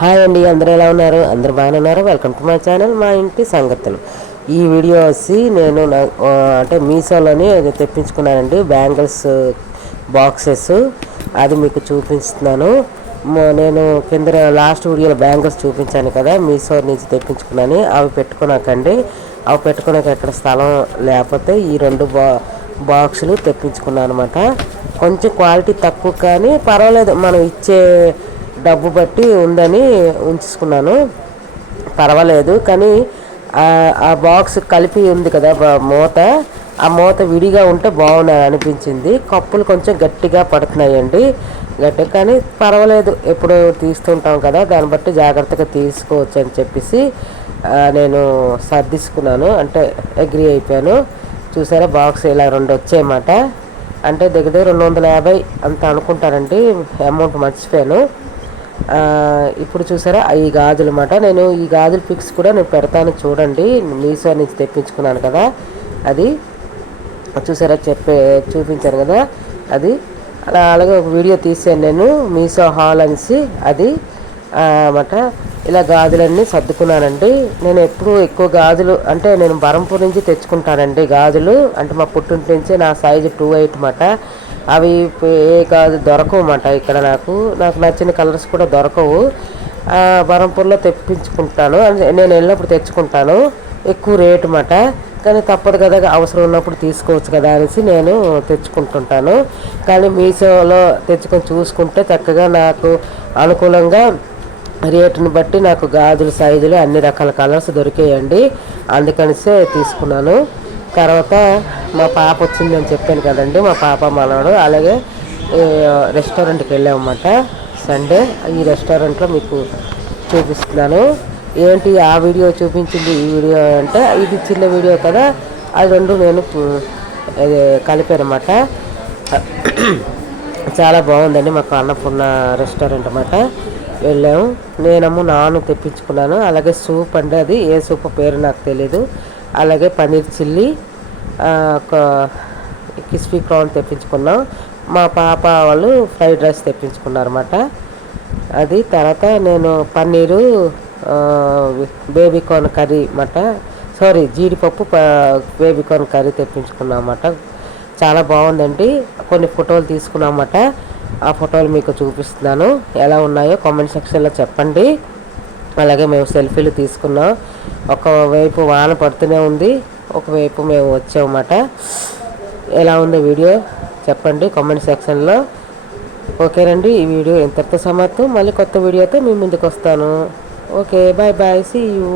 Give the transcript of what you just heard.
Hi అండి అందరూ ఎలా ఉన్నారు? అందరూ బాగానే ఉన్నారు. వెల్కమ్ టు మై ఛానల్ మా ఇంటి సంగతులు. ఈ వీడియో వచ్చి నేను అంటే మీషోలోని అది తెప్పించుకున్నానండి బ్యాంగిల్స్ బాక్సెస్. అది మీకు చూపిస్తున్నాను. నేను కింద లాస్ట్ వీడియోలో బ్యాంగిల్స్ చూపించాను కదా మీషో నుంచి తెప్పించుకున్నాను. అవి పెట్టుకున్నాకండి. అవి పెట్టుకున్నాక ఎక్కడ స్థలం లేకపోతే ఈ రెండు బా బాక్సులు తెప్పించుకున్నాను అనమాట కొంచెం క్వాలిటీ తక్కువ కానీ పర్వాలేదు. మనం ఇచ్చే డబ్బు బట్టి ఉందని ఉంచుకున్నాను పర్వాలేదు కానీ ఆ- బాక్స్ కలిపి ఉంది కదా మూత. ఆ మూత విడిగా ఉంటే బాగున్నా అనిపించింది. కప్పులు కొంచెం గట్టిగా పడుతున్నాయండి. గట్టి కానీ పర్వాలేదు ఎప్పుడు తీస్తుంటాం కదా దాన్ని బట్టి జాగ్రత్తగా తీసుకోవచ్చు అని చెప్పేసి నేను సర్దిసుకున్నాను. అంటే అగ్రి అయిపోయాను. చూసారా బాక్స్ ఇలా రెండు వచ్చాయన్నమాట అంటే దగ్గర దగ్గర రెండు వందల యాభై అంత అనుకుంటానండి. అమౌంట్ మర్చిపోయాను. ఇప్పుడు చూసారా ఈ గాజులు అన్నమాట. నేను ఈ గాజులు పిక్స్ కూడా నేను పెడతాను చూడండి. మీషో నుంచి తెప్పించుకున్నాను కదా. అది చూసారా చెప్పే చూపించాను కదా. అది అలా అలాగే ఒక వీడియో తీసాను నేను మీషో హాల్ అనేసి. అది అన్నమాట. ఇలా గాజులన్నీ సర్దుకున్నానండి. నేను ఎప్పుడు ఎక్కువ గాజులు అంటే నేను బరంపూర్ నుంచి తెచ్చుకుంటానండి గాజులు. అంటే మా పుట్టింటి నుంచి నా సైజు టూ ఎయిట్ అన్నమాట. అవి ఏ కాదు దొరకవు అన్నమాట ఇక్కడ నాకు నాకు నచ్చిన కలర్స్ కూడా దొరకవు. బరంపూర్లో తెప్పించుకుంటాను. నేను వెళ్ళినప్పుడు తెచ్చుకుంటాను. ఎక్కువ రేటు అన్నమాట కానీ తప్పదు కదా అవసరం ఉన్నప్పుడు తీసుకోవచ్చు కదా అనేసి నేను తెచ్చుకుంటుంటాను. కానీ మీషోలో తెచ్చుకొని చూసుకుంటే చక్కగా నాకు అనుకూలంగా రేటుని బట్టి నాకు గాజుల సైజులు అన్ని రకాల కలర్స్ దొరికాయండి. అందుకనిసే తీసుకున్నాను. తర్వాత మా పాప వచ్చింది అని చెప్పాను కదండి మా పాప మనవడు అలాగే రెస్టారెంట్కి వెళ్ళామన్నమాట. సండే ఈ రెస్టారెంట్లో మీకు చూపిస్తున్నాను. ఏంటి ఆ వీడియో చూపించింది ఈ వీడియో అంటే ఇది చిన్న వీడియో కదా అది రెండు నేను కలిపాను ఇది కలిపానమాట. చాలా బాగుందండి మాకు అన్నపూర్ణ రెస్టారెంట్ అన్నమాట. వెళ్ళాము నేనేమో నాను తెప్పించుకున్నాను. అలాగే సూప్ అంటే అది ఏ సూప్ పేరు నాకు తెలీదు. అలాగే పన్నీర్ చిల్లీ ఒక క్రిస్పీ ప్రాన్ తెప్పించుకున్నాం. మా పాప వాళ్ళు ఫ్రైడ్ రైస్ తెప్పించుకున్నారు అనమాట అది తర్వాత నేను పన్నీరు బేబీ కార్న్ కర్రీ అన్నమాట. సారీ జీడిపప్పు బేబీ కార్న్ కర్రీ తెప్పించుకున్నాం అన్నమాట. చాలా బాగుందండి. కొన్ని ఫోటోలు తీసుకున్నాం అన్నమాట. ఆ ఫోటోలు మీకు చూపిస్తున్నాను. ఎలా ఉన్నాయో కామెంట్ సెక్షన్లో చెప్పండి. అలాగే మేము సెల్ఫీలు తీసుకున్నాం. ఒకవైపు వాన పడుతూనే ఉంది. ఒకవైపు మేము వచ్చామన్నమాట. ఎలా ఉందో వీడియో చెప్పండి కామెంట్ సెక్షన్లో ఓకేనండి ఈ వీడియో ఇంతటితో సమాప్తం. మళ్ళీ కొత్త వీడియోతో మీ ముందుకు వస్తాను. Okay bye bye see you